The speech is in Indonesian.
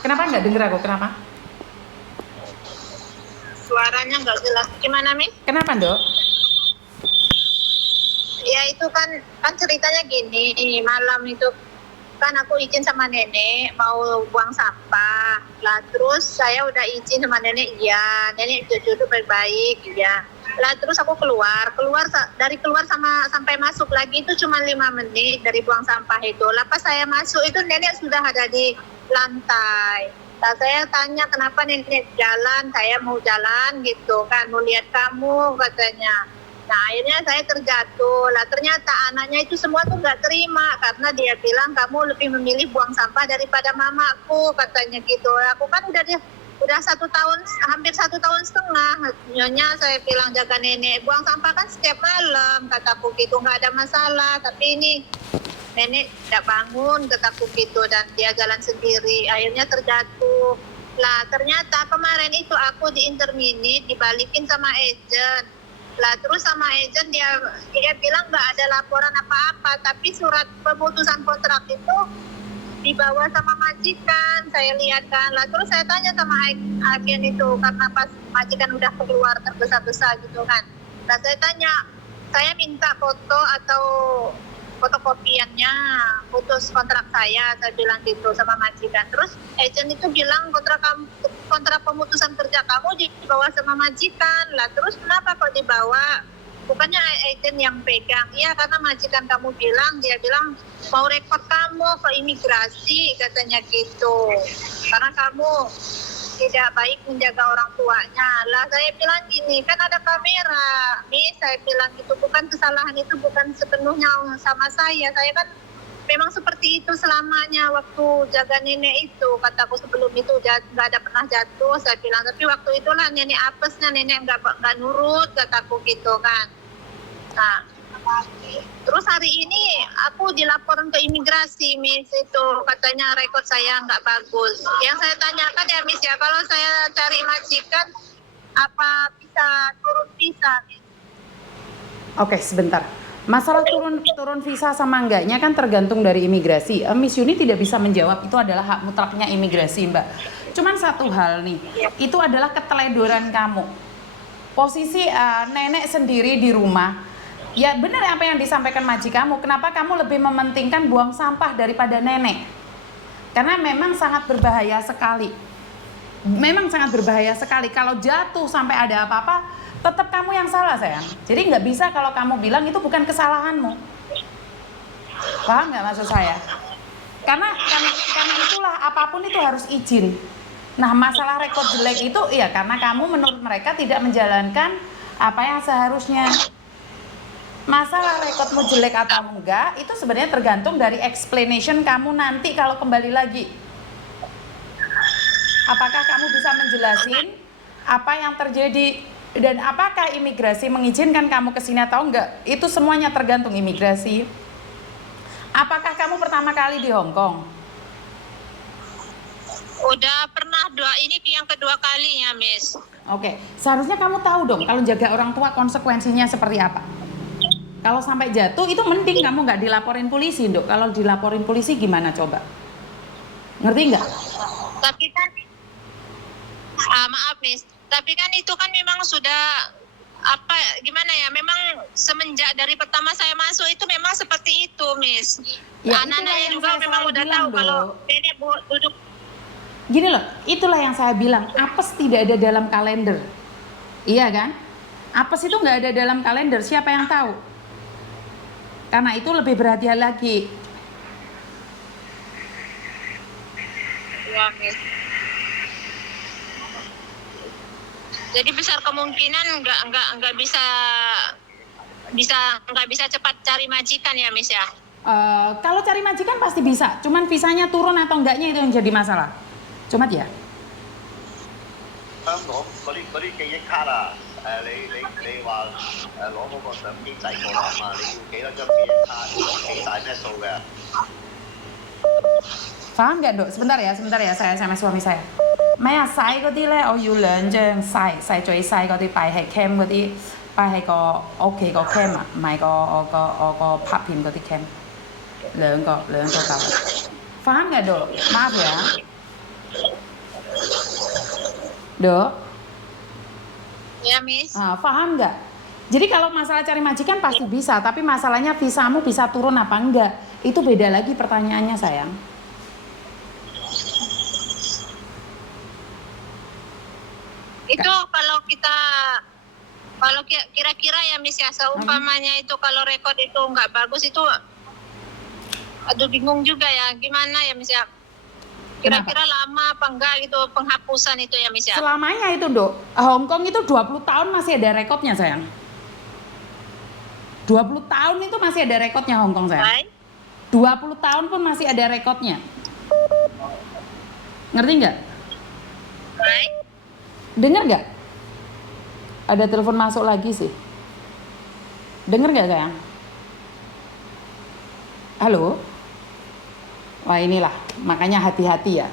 Kenapa nggak denger aku? Kenapa? Suaranya nggak jelas. Gimana, Mi? Kenapa, Dok? Ya itu kan ceritanya gini, malam itu kan aku izin sama nenek mau buang sampah. Lah terus saya udah izin sama nenek, iya. Nenek duduk baik-baik, iya. Lah terus aku dari keluar sampai masuk lagi itu cuma 5 menit dari buang sampah itu. Lah pas saya masuk itu nenek sudah ada di lantai. Nah, saya tanya kenapa nenek jalan, saya mau jalan gitu kan, mau lihat kamu katanya. Nah akhirnya saya terjatuh. Lah ternyata anaknya itu semua tuh nggak terima karena dia bilang kamu lebih memilih buang sampah daripada mamaku katanya gitu. Aku kan udah 1 tahun, hampir 1 tahun setengah. Nyonya saya bilang jaga nenek, buang sampah kan setiap malam kataku gitu, nggak ada masalah. Tapi ini nenek tidak bangun kataku gitu dan dia jalan sendiri. Akhirnya terjatuh. Lah ternyata kemarin itu aku di interminit dibalikin sama agent. Lah terus sama agent dia bilang nggak ada laporan apa-apa, tapi surat pemutusan kontrak itu dibawa sama majikan, saya lihat kan. Lah terus saya tanya sama agen itu karena pas majikan udah keluar terbesar-besar gitu kan. Lah saya tanya, saya minta foto atau fotokopiannya, putus kontrak saya bilang gitu sama majikan. Terus agent itu bilang kontrak pemutusan kerja kamu dibawa sama majikan. Lah terus kenapa kok dibawa? Bukannya agent yang pegang? Iya karena majikan kamu bilang, dia bilang mau rekod kamu ke imigrasi katanya gitu. Karena kamu tidak baik menjaga orang tuanya. Lah saya bilang gini, kan ada kamera. Nih saya bilang gitu, bukan kesalahan itu bukan sepenuhnya sama saya. Saya kan memang seperti itu selamanya waktu jaga nenek itu. Kataku sebelum itu nggak ada pernah jatuh, saya bilang. Tapi waktu itulah nenek apesnya, nenek nggak nurut kataku gitu kan. Nah, terus hari ini aku dilaporin ke imigrasi, Miss, itu katanya rekod saya nggak bagus. Yang saya tanyakan ya, Miss, ya kalau saya cari majikan apa bisa turun visa, Miss? Oke, sebentar. Masalah turun visa sama enggaknya kan tergantung dari imigrasi. Miss Yuni tidak bisa menjawab, itu adalah hak mutlaknya imigrasi, Mbak. Cuman satu hal nih, itu adalah keteledoran kamu. Posisi nenek sendiri di rumah. Ya benar apa yang disampaikan majikanmu. Kenapa kamu lebih mementingkan buang sampah daripada nenek? Karena memang sangat berbahaya sekali. Memang sangat berbahaya sekali. Kalau jatuh sampai ada apa-apa, tetap kamu yang salah, sayang. Jadi nggak bisa kalau kamu bilang itu bukan kesalahanmu. Paham nggak maksud saya? Karena itulah apapun itu harus izin. Nah, masalah rekod jelek itu ya karena kamu menurut mereka tidak menjalankan apa yang seharusnya. Masalah rekodmu jelek atau enggak itu sebenarnya tergantung dari explanation kamu nanti kalau kembali lagi. Apakah kamu bisa menjelasin apa yang terjadi dan apakah imigrasi mengizinkan kamu ke sini atau enggak? Itu semuanya tergantung imigrasi. Apakah kamu pertama kali di Hong Kong? Udah pernah ini yang kedua kalinya, Miss. Oke, seharusnya kamu tahu dong kalau jaga orang tua konsekuensinya seperti apa. Kalau sampai jatuh itu mending kamu nggak dilaporin polisi, Dok. Kalau dilaporin polisi gimana coba? Ngerti nggak? Tapi kan maaf, Miss. Tapi kan itu kan memang sudah gimana ya? Memang semenjak dari pertama saya masuk itu memang seperti itu, Miss. Ya, anak-anaknya juga memang udah tahu kalau nenek duduk. Gini loh, itulah yang saya bilang, apes tidak ada dalam kalender. Iya kan? Apes itu nggak ada dalam kalender, siapa yang tahu? Karena itu lebih berhati-hati lagi. Ya, Miss. Jadi besar kemungkinan nggak bisa cepat cari majikan ya, Miss ya. Kalau cari majikan pasti bisa, cuman visanya turun atau enggaknya itu yang jadi masalah. Cuma ya. 香港嗰啲記憶卡啊，你話攞嗰個相機仔過嚟啊嘛，你要幾多張記憶卡，幾大咩數嘅？Paham nggak, Dok? Sebentar ya, saya SMS suami saya. 咩啊，洗嗰啲咧，我要2張細最細嗰啲擺喺 cam 嗰啲，擺喺個屋企個 cam 啊，唔係我個拍片嗰啲 cam，兩個夠。Paham nggak, Dok? Maaf ya. Dok, Ya, Miss. paham nggak? Jadi kalau masalah cari majikan pasti bisa, tapi masalahnya visamu bisa turun apa enggak? Itu beda lagi pertanyaannya sayang. Itu kalau kira-kira ya Miss ya, seumpamanya itu kalau rekod itu nggak bagus itu, aduh bingung juga ya, gimana ya Miss ya? Kira-kira lama apa enggak gitu penghapusan itu ya Miss ya? Selamanya itu Dok, Hong Kong itu 20 tahun masih ada rekodnya sayang. 20 tahun itu masih ada rekodnya Hong Kong sayang. Baik. 20 tahun pun masih ada rekodnya. Ngerti nggak? Baik. Dengar nggak? Ada telepon masuk lagi sih. Dengar nggak sayang? Halo? Wah inilah, makanya hati-hati ya.